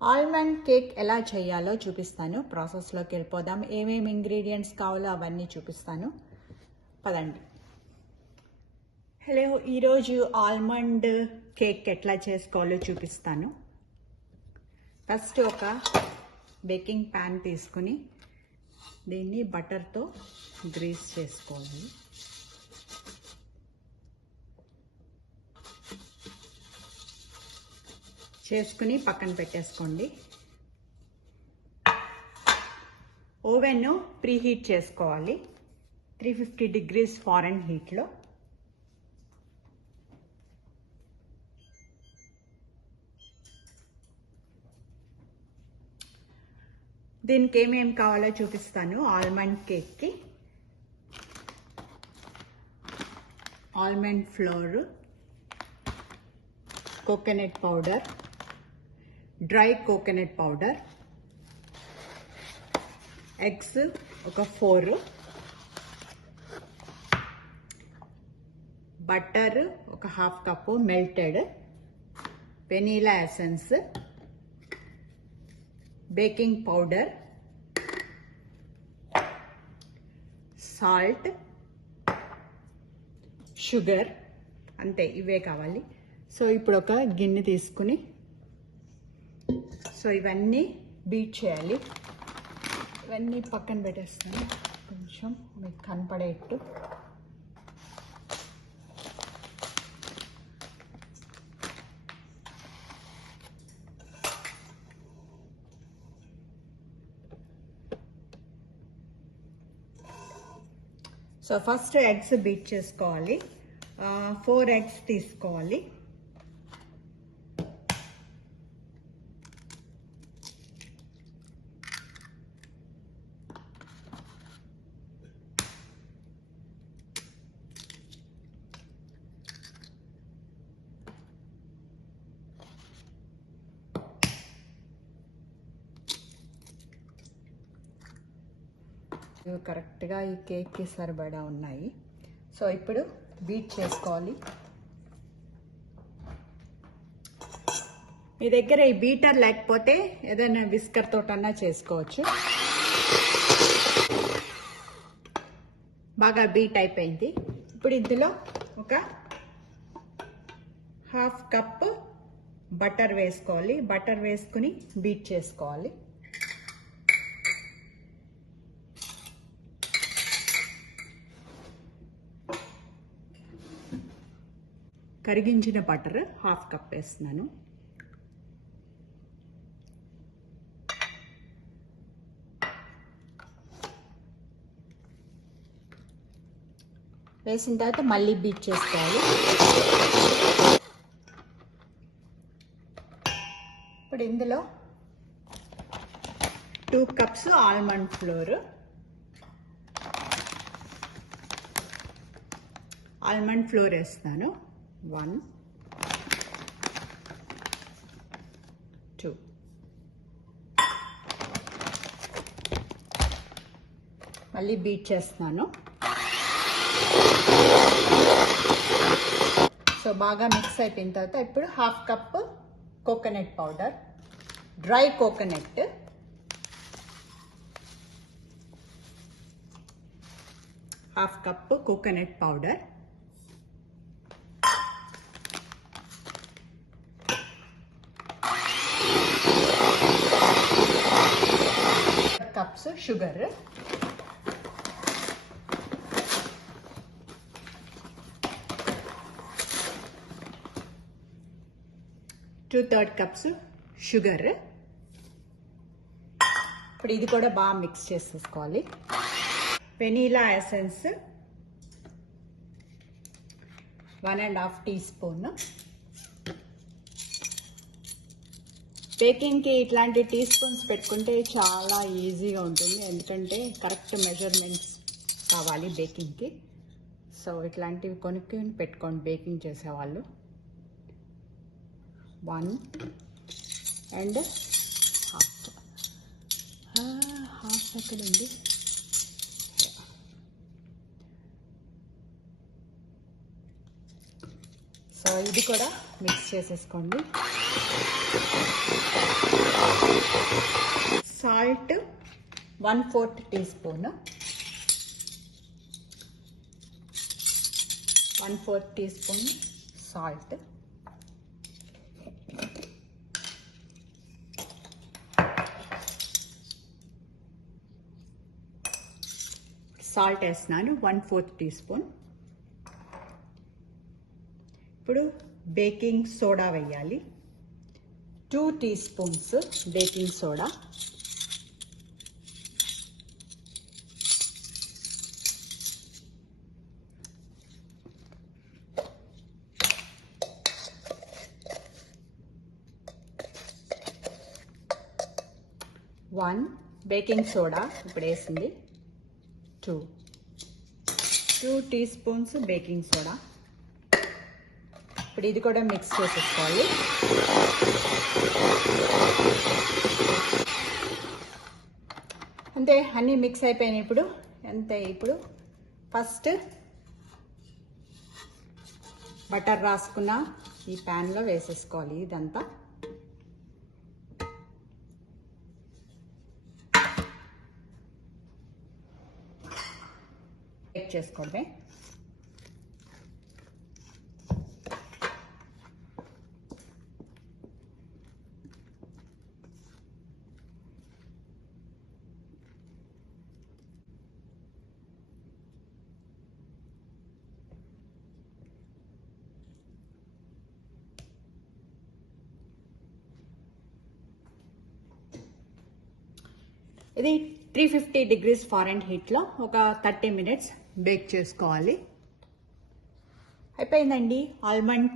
Almond cake ఎలా చేయాలో చూపిస్తాను. ప్రాసెస్లోకి వెళ్ళిపోదాం. ఏమేమి ఇంగ్రీడియంట్స్ కావాలో అవన్నీ చూపిస్తాను. పదండి. హలో, ఈరోజు ఆల్మండ్ కేక్ ఎట్లా చేసుకోవాలో చూపిస్తాను. ఫస్ట్ ఒక బేకింగ్ ప్యాన్ తీసుకుని దీన్ని బటర్తో గ్రీస్ చేసుకోవాలి. చేసుకుని పక్కన పెట్టేసుకోండి. ఓవెన్ ప్రీహీట్ చేసుకోవాలి 350 degrees ఫారెన్హీట్లో. దీనికి ఏమేమి కావాలో చూపిస్తాను. ఆల్మండ్ కేక్కి almond flour, coconut powder, dry coconut powder, eggs ఒక 4, బటర్ ఒక 1/2 cup melted, vanilla essence, baking powder, salt, sugar, అంతే, ఇవే కావాలి. సో ఇప్పుడు ఒక గిన్నె తీసుకుని ఇవన్నీ బీట్ చేయాలి. ఇవన్నీ పక్కన పెట్టేస్తాను కొంచెం మీకు కనపడేట్టు. సో ఫస్ట్ ఎగ్స్ బీట్ చేసుకోవాలి. 4 eggs తీసుకోవాలి. ఇవి కరెక్ట్గా ఈ కేక్కి సరిపడా ఉన్నాయి. సో ఇప్పుడు బీట్ చేసుకోవాలి. మీ దగ్గర ఈ బీటర్ లేకపోతే ఏదైనా విస్కర్ తోటన్నా చేసుకోవచ్చు. బాగా బీట్ అయిపోయింది. ఇప్పుడు ఇందులో ఒక 1/2 కప్ బటర్ వేసుకోవాలి. బటర్ వేసుకుని బీట్ చేసుకోవాలి. కరిగించిన బటర్ 1/2 కప్ వేస్తున్నాను. వేసిన తర్వాత మళ్ళీ బీట్ చేసుకోవాలి. ఇప్పుడు ఇందులో 2 కప్స్ ఆల్మండ్ ఫ్లోర్, వేస్తాను. 1, 2. మళ్ళీ బీట్ చేస్తున్నాను. సో బాగా మిక్స్ అయిపోయిన తర్వాత ఇప్పుడు 1/2 cup coconut powder, dry coconut, half cup coconut powder, cups sugar, two 2/3 cups sugar. ఇప్పుడు ఇది కూడా బాగా మిక్స్ చేసేసుకోవాలి. వెనీలా ఎసెన్స్ 1.5 teaspoon. బేకింగ్కి ఇట్లాంటి టీ స్పూన్స్ పెట్టుకుంటే చాలా ఈజీగా ఉంటుంది, ఎందుకంటే కరెక్ట్ మెజర్మెంట్స్ కావాలి బేకింగ్కి. సో ఇట్లాంటివి కొనుక్కొని పెట్టుకోండి బేకింగ్ చేసేవాళ్ళు. 1 and 1/2 ఎక్కడుంది? సో ఇది కూడా మిక్స్ చేసేసుకోండి. Salt 1/4 teaspoon, 1/4 teaspoon salt, salt వేస్తున్నాను 1/4 టీ స్పూన్. ఇప్పుడు బేకింగ్ సోడా వేయాలి, 2 teaspoons baking soda, one baking soda ఇప్పుడు వేసింది, 2 టీ స్పూన్స్ బేకింగ్ సోడా. ఇప్పుడు ఇది కూడా మిక్స్ చేసేసుకోవాలి. అంతే, అన్నీ మిక్స్ అయిపోయినాయి. ఇప్పుడు అంతే. ఇప్పుడు ఫస్ట్ బటర్ రాసుకున్న ఈ ప్యాన్లో వేసేసుకోవాలి ఇదంతా. బేక్ చేసుకోండి. ఇది 350 degrees Fahrenheit ఒక 30 minutes బేక్ చేసుకోవాలి. అయిపోయిందండి ఆల్మండ్ కేక్.